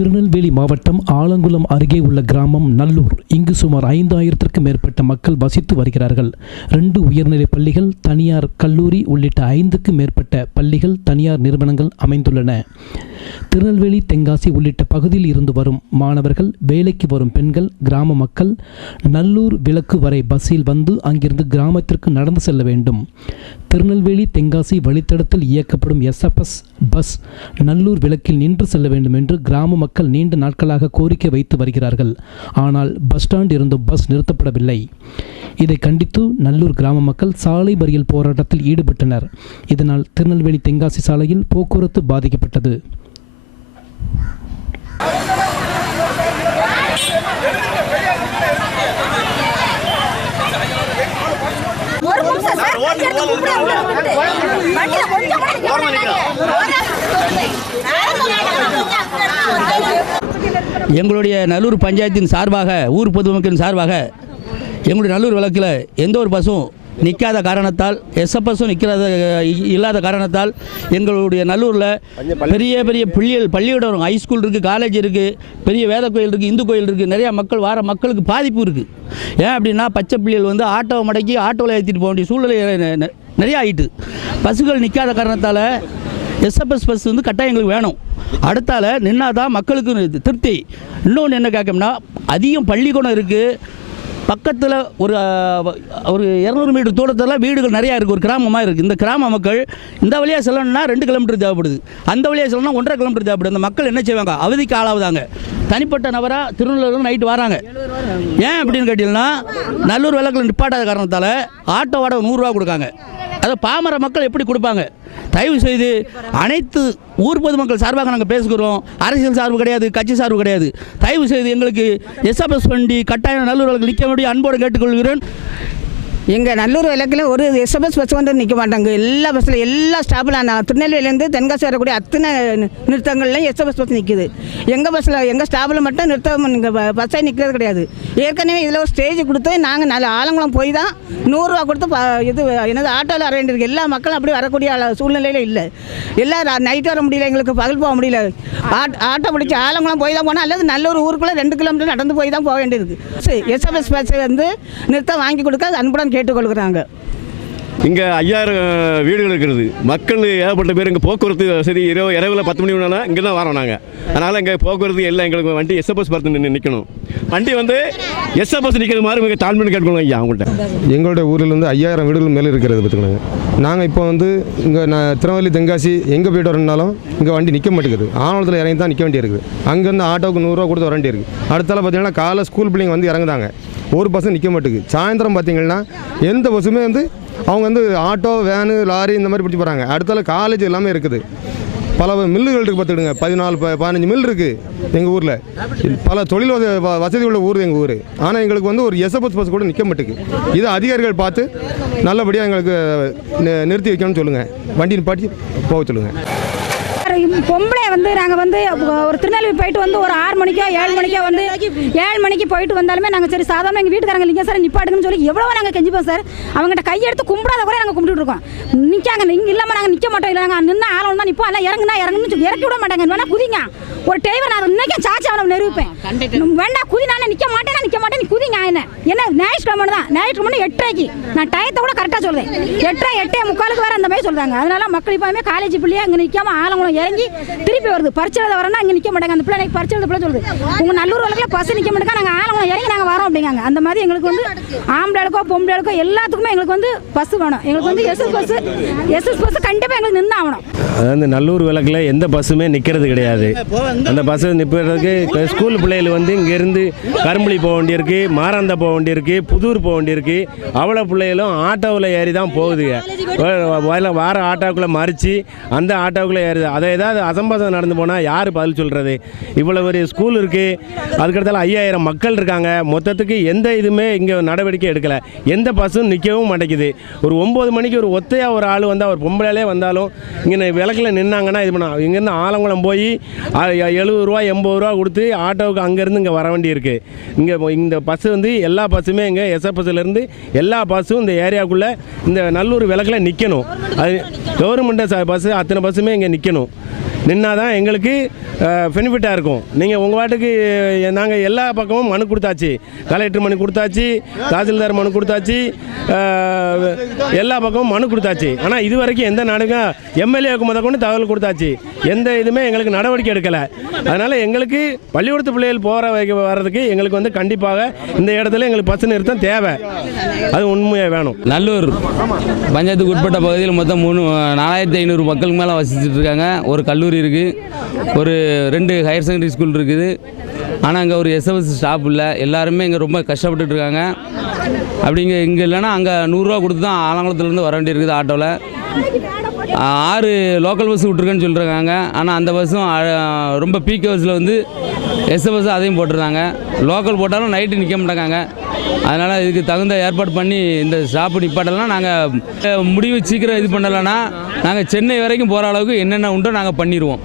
திருநெல்வேலி மாவட்டம் ஆலங்குளம் அருகே உள்ள கிராமம் நல்லூர். இங்கு சுமார் ஐந்தாயிரத்திற்கும் மேற்பட்ட மக்கள் வசித்து வருகிறார்கள். ரெண்டு உயர்நிலைப் பள்ளிகள் தனியார் கல்லூரி உள்ளிட்ட ஐந்துக்கும் மேற்பட்ட பள்ளிகள் தனியார் நிறுவனங்கள் அமைந்துள்ளன. திருநெல்வேலி தென்காசி உள்ளிட்ட பகுதியில் இருந்து வரும் மாணவர்கள் வேலைக்கு வரும் பெண்கள் கிராம மக்கள் நல்லூர் விளக்கு வரை பஸ்ஸில் வந்து அங்கிருந்து கிராமத்திற்கு நடந்து செல்ல வேண்டும். திருநெல்வேலி தென்காசி வழித்தடத்தில் இயக்கப்படும் எஸ்எப்எஸ் பஸ் நல்லூர் விளக்கில் நின்று செல்ல வேண்டும் என்று கிராம மக்கள் மக்கள் நீண்ட நாட்களாக கோரிக்கை வைத்து வருகிறார்கள் ஆனால் பஸ் ஸ்டாண்ட் இருந்தும் பஸ் நிறுத்தப்படவில்லை இதை கண்டித்து நல்லூர் கிராம மக்கள் சாலை மறியல் போராட்டத்தில் ஈடுபட்டனர் இதனால் திருநெல்வேலி தென்காசி சாலையில் போக்குவரத்து பாதிக்கப்பட்டது ஒரு நிமிஷம் சார் கையை கொஞ்சம் கூட நிக்க மாட்டாங்க. எங்களுடைய நல்லூர் பஞ்சாயத்தின் சார்பாக ஊர் பொதுமக்களின் சார்பாக எங்களுடைய நல்லூர் வழக்கில் எந்த ஒரு பஸ்ஸும் நிற்காத காரணத்தால் எஸ்எப்எஸும் நிற்காத இல்லாத காரணத்தால் எங்களுடைய நல்லூரில் பெரிய பெரிய பள்ளிகள் பள்ளிக்கூடம் ஹைஸ்கூல் இருக்குது காலேஜ் இருக்குது பெரிய வேத கோயில் இருக்குது இந்து கோயில் இருக்குது நிறையா மக்கள் வார மக்களுக்கு பாதிப்பு இருக்குது ஏன் அப்படின்னா பச்சை பிள்ளைகள் வந்து ஆட்டோவை மடக்கி ஆட்டோவில் ஏற்றிட்டு போக வேண்டிய சூழ்நிலை நிறையா ஆகிட்டு ஆயிட்டு. பஸ்ஸுகள் நிற்காத காரணத்தால் எஸ்எப்எஸ் பஸ் வந்து கட்டாயம் எங்களுக்கு வேணும். அடுத்தால நின்னா தான் மக்களுக்கு திருப்தி. இன்னொன்று என்ன கேட்கணும்னா அதிகம் பள்ளிக்கூடம் இருக்குது பக்கத்தில் ஒரு ஒரு இரநூறு மீட்டர் தூரத்தில் வீடுகள் நிறையா இருக்குது ஒரு கிராமமாக இருக்குது இந்த கிராம மக்கள் இந்த வழியாக செல்லணும்னா ரெண்டு கிலோமீட்டர் தேவைப்படுது. அந்த வழியாக செல்லணும்னா ஒன்றரை கிலோமீட்டர் தேவைப்படுது. அந்த மக்கள் என்ன செய்வாங்க? அவதிக்கு ஆளாவதாங்க. தனிப்பட்ட நபராக திருநெல்வேலியில் நைட்டு வராங்க. ஏன் அப்படின்னு கேட்டீங்கன்னா நல்லூர் விளக்கில் நிப்பாட்டாத காரணத்தால் ஆட்டோ வாடகை நூறுரூவா கொடுக்காங்க. அதை பாமர மக்கள் எப்படி கொடுப்பாங்க? தயவு செய்து அனைத்து ஊர் பொதுமக்கள் சார்பாக நாங்கள் பேசுகிறோம். அரசியல் சார்பு கிடையாது கட்சி சார்பு கிடையாது. தயவு செய்து எங்களுக்கு எஸ்எப்எஸ் வண்டி கட்டாயம் நல்லுறவுகளுக்கு நிற்க வேண்டிய அன்போடு கேட்டுக்கொள்கிறேன். எங்கள் நல்லூர் விளக்கில் ஒரு எஸ்எம்எஸ் பஸ் வந்து நிற்க மாட்டாங்க. எல்லா பஸ்ஸில் எல்லா ஸ்டாப்பில் நான் திருநெல்வேலியிலேருந்து தென்காசி வரக்கூடிய அத்தனை நிறுத்தங்கள்லையும் எஸ்எம்எஸ் பஸ் நிற்குது எங்கள் பஸ்ஸில் எங்கள் ஸ்டாப்பில் மட்டும் நிறுத்தம் பஸ்ஸே நிற்கிறது கிடையாது. ஏற்கனவே இதில் ஒரு ஸ்டேஜ் கொடுத்து நாங்கள் நல்ல ஆலங்குளம் போய் தான் நூறுரூவா கொடுத்து ப- இது என்னது ஆட்டோவில் வர வேண்டியிருக்கு எல்லா மக்களும் அப்படி வரக்கூடிய அள- சூழ்நிலையில் இல்லை. எல்லாம் நைட் வர முடியல எங்களுக்கு பகல் போக முடியல. ஆட் ஆட்டோ பிடிச்சி ஆலங்குளம் போய் தான் போனால் அல்லது நல்லூர் ஊருக்குள்ளே ரெண்டு கிலோமீட்டர் நடந்து போய் தான் போக வேண்டியிருக்கு எஸ்எம்எஸ் பஸ் வந்து நிறுத்தம் வாங்கி கொடுக்க அன்புடன் கேட்டுக்கொள்கிறாங்க. இங்கே ஐயாயிரம் வீடுகள் இருக்கிறது மக்கள் ஏகப்பட்ட பேர் இங்கே போக்குவரத்து வசதி இரவு இரவில் பத்து மணி வேணாலும் இங்கே தான் வரோம் நாங்கள் அதனால் இங்கே போக்குவரத்து எல்லாம் எங்களுக்கு வண்டி எஸ்எப்எஸ் பார்த்து நின்று நிற்கணும் வண்டி வந்து எஸ்எப்எஸ் நிற்கிறது மாதிரி மிக தாழ்மைன்னு கேட்கணும் ஐயா அவங்கள்ட்ட. எங்களுடைய ஊரில் வந்து ஐயாயிரம் வீடுகள் மேலே இருக்கிறது பார்த்துக்கணுங்க நாங்கள் இப்போ வந்து இங்கே நான் திருநெல்வேலி தென்காசி எங்கே போயிட்டு வரணுனாலும் இங்கே வண்டி நிற்க மாட்டேங்குது. ஆனவளத்தில் இறங்கி தான் நிற்க வேண்டியிருக்குது அங்கேருந்து ஆட்டோவுக்கு நூறுரூவா கொடுத்து வர வேண்டியிருக்கு. அடுத்தால பார்த்தீங்கன்னா காலை ஸ்கூல் பிள்ளைங்க வந்து இறங்குதாங்க ஒரு பஸ்ஸும் நிற்க மாட்டேங்குது சாயந்தரம் பார்த்தீங்கன்னா எந்த பஸ்ஸுமே வந்து அவங்க வந்து ஆட்டோ வேனு லாரி இந்த மாதிரி பிடிச்சி போகிறாங்க அடுத்தால காலேஜ் எல்லாமே இருக்குது. பல மில்லுகள் இருக்குது பார்த்துக்கிடுங்க பதினாலு ப- பதினஞ்சு மில் இருக்குது எங்கள் ஊரில். பல தொழில் வச- வ- வசதி உள்ள ஊர் எங்கள் ஊர். ஆனால் எங்களுக்கு வந்து ஒரு எஸ்எப்எஸ் பஸ் கூட நிற்க மாட்டேங்குது இது அதிகாரிகள் பார்த்து நல்லபடியாக எங்களுக்கு நிறுத்தி வைக்கணும்னு சொல்லுங்கள் வண்டி பாட்டி போக சொல்லுங்கள் பொம்பளை வந்து நாங்கள் வந்து ஒரு திருநெல்வேலி போயிட்டு வந்து ஒரு ஆறு மணிக்கோ ஏழு மணிக்கோ வந்து ஏழு மணிக்கு போயிட்டு வந்தாலுமே நாங்கள் சரி சாதாரண எங்கள் வீட்டுக்காரங்க இல்லைங்க சார் நிப்பாட்டுங்கன்னு சொல்லி எவ்வளோ நாங்கள் கெஞ்சிப்போம் சார். அவங்ககிட்ட கையெடுத்து கும்பிடாத கூட நாங்கள் கும்பிட்டு இருக்கோம். நிற்காங்க இங்கே இல்லாமல் நாங்கள் நிற்க மாட்டோம். இல்லை நாங்கள் நின்று ஆளும் தான் நிற்போம் எல்லாம் இறங்குனா இறங்குன்னு சொல்லி இறக்கி விட மாட்டாங்க. என்ன குதிங்க? ஒரு டிரைவர் நான் இன்னைக்கும் சாச்சி அவனை நிரூபிப்பேன். வேண்டாம் குதி நான் நிற்க மாட்டேன் நான் நிற்க மாட்டேன் நீ குதிங்க என்ன? என்ன ஞாயிற்றுக்கிழமை தான். ஞாயிற்றுக்கிழமை எட்டரைக்கு. நான் டயத்தை கூட கரெக்டாக சொல்றேன். எட்டரை எட்டே முக்காலுக்கு வேற அந்த மாதிரி சொல்றாங்க. அதனால மக்கள் இப்போவுமே காலேஜ் பிள்ளையா இங்கே நிற்காம ஆலங்குளம் இறங்கி திருப்பி வருது. பரிச்சை எழுத வரனா இங்கே நிற்க மாட்டாங்க. அந்த பிள்ளை எனக்கு பரிச்சை எழுத பிள்ளை சொல்லுது. உங்க நல்லூர் வழக்கில் பஸ் நிற்க மாட்டாங்க நாங்கள் ஆலங்குளம் இறங்கி நாங்கள் வரோம் அப்படிங்காங்க. அந்த மாதிரி எங்களுக்கு வந்து ஆம்பளைக்கோ பொம்பளைக்கோ எல்லாத்துக்குமே எங்களுக்கு வந்து பஸ் வேணும். எங்களுக்கு வந்து எஸ்எஸ் பஸ் எஸ்எஸ் பஸ் கண்டிப்பாக எங்களுக்கு நின்று ஆகணும். அதாவது நல்லூர் விளக்கில் எந்த பஸ்ஸுமே நிற்கிறது கிடையாது. அந்த பஸ்ஸு நிற்கிறதுக்கு ஸ்கூல் பிள்ளைகள் வந்து இங்கேருந்து கரும்புளி போக வேண்டியிருக்கு மாராந்தா போக வேண்டியிருக்கு புதூர் போக வேண்டியிருக்கு. அவ்வளோ பிள்ளைகளும் ஆட்டோவில் ஏறி தான் போகுதுங்க வார ஆட்டோக்குள்ளே மறித்து அந்த ஆட்டோக்குள்ளே ஏறுது. அதை ஏதாவது அசம்பாசம் நடந்து போனால் யார் பதில் சொல்கிறது இவ்வளோ பெரிய ஸ்கூல் இருக்குது அதுக்கடுத்தால ஐயாயிரம் மக்கள் இருக்காங்க. மொத்தத்துக்கு எந்த இதுவுமே இங்கே நடவடிக்கை எடுக்கலை. எந்த பஸ்ஸும் நிற்கவும் மாட்டேங்குது. ஒரு ஒம்பது மணிக்கு ஒரு ஒத்தையாக ஒரு ஆள் வந்தால் ஒரு பொம்பளையிலே வந்தாலும் இங்கே விளக்கில் நின்னாங்கன்னா இது பண்ண இங்கேருந்து ஆலங்குளம் போய் எழுபது ரூபா எண்பது ரூபா கொடுத்து ஆட்டோவுக்கு அங்கேருந்து இங்கே வர வேண்டியிருக்கு. இங்கே இந்த பஸ்ஸு வந்து எல்லா பஸ்ஸுமே இங்கே எஸ்எஃப்எஸ்லேருந்து எல்லா பஸ்ஸும் இந்த ஏரியாவுக்குள்ளே இந்த நல்லூர் விளக்கில் நிற்கணும் அது கவர்மெண்ட்டு பஸ்ஸு அத்தனை பஸ்ஸுமே இங்கே நிற்கணும் நின்னா தான் எங்களுக்கு பெனிஃபிட்டாக இருக்கும். நீங்கள் உங்கள் வாட்டுக்கு நாங்கள் எல்லா பக்கமும் மனு கொடுத்தாச்சு. கலெக்டர் மனு கொடுத்தாச்சு தாசில்தார் மனு கொடுத்தாச்சு எல்லா பக்கமும் மனு கொடுத்தாச்சு. ஆனால் இது வரைக்கும் எந்த நாடுக்கும் எம்எல்ஏவுக்கு முத கொண்டு தகவல் கொடுத்தாச்சு. எந்த இதுவுமே எங்களுக்கு நடவடிக்கை எடுக்கலை. அதனால் எங்களுக்கு பள்ளிக்கூடத்து பிள்ளைகள் போகிற வைக்க வர்றதுக்கு எங்களுக்கு வந்து கண்டிப்பாக இந்த இடத்துல எங்களுக்கு பஸ் நிறுத்தம் தேவை. அது உண்மையாக வேணும். நல்லூர் பஞ்சாயத்துக்கு உட்பட்ட பகுதியில் மொத்தம் மூணு நாலாயிரத்தி ஐநூறு மக்களுக்கு மேலே வசிச்சுட்டு இருக்காங்க. ஒரு கல்லூரி இருக்குது ஒரு ரெண்டு ஹையர் செகண்டரி ஸ்கூல் இருக்குது. ஆனால் அங்கே ஒரு எஸ்எம்எஸ் ஸ்டாஃப் இல்லை. எல்லாருமே இங்கே ரொம்ப கஷ்டப்பட்டுட்டு இருக்காங்க. அப்படிங்க இங்கே இல்லைன்னா அங்கே நூறுரூவா கொடுத்து தான் ஆலங்குளத்துலேருந்து வர வேண்டியிருக்குது ஆட்டோவில் ஆறு லோக்கல் பஸ் விட்ருக்கேன்னு சொல்லிருக்காங்க. ஆனால் அந்த பஸ்ஸும் ரொம்ப பீக் ஹவர்ஸில் வந்து எஸ்எம்எஸ் அதையும் போட்டிருந்தாங்க. லோக்கல் போட்டாலும் நைட்டு நிற்க மாட்டேங்காங்க அதனால் இதுக்கு தகுந்த ஏற்பாடு பண்ணி இந்த ஸ்டாப்பு நிப்பாட்டலாம். நாங்கள் முடிவு சீக்கிரம் இது பண்ணலைன்னா நாங்கள் சென்னை வரைக்கும் போகிற அளவுக்கு என்னென்ன உண்டோ நாங்கள் பண்ணிடுவோம்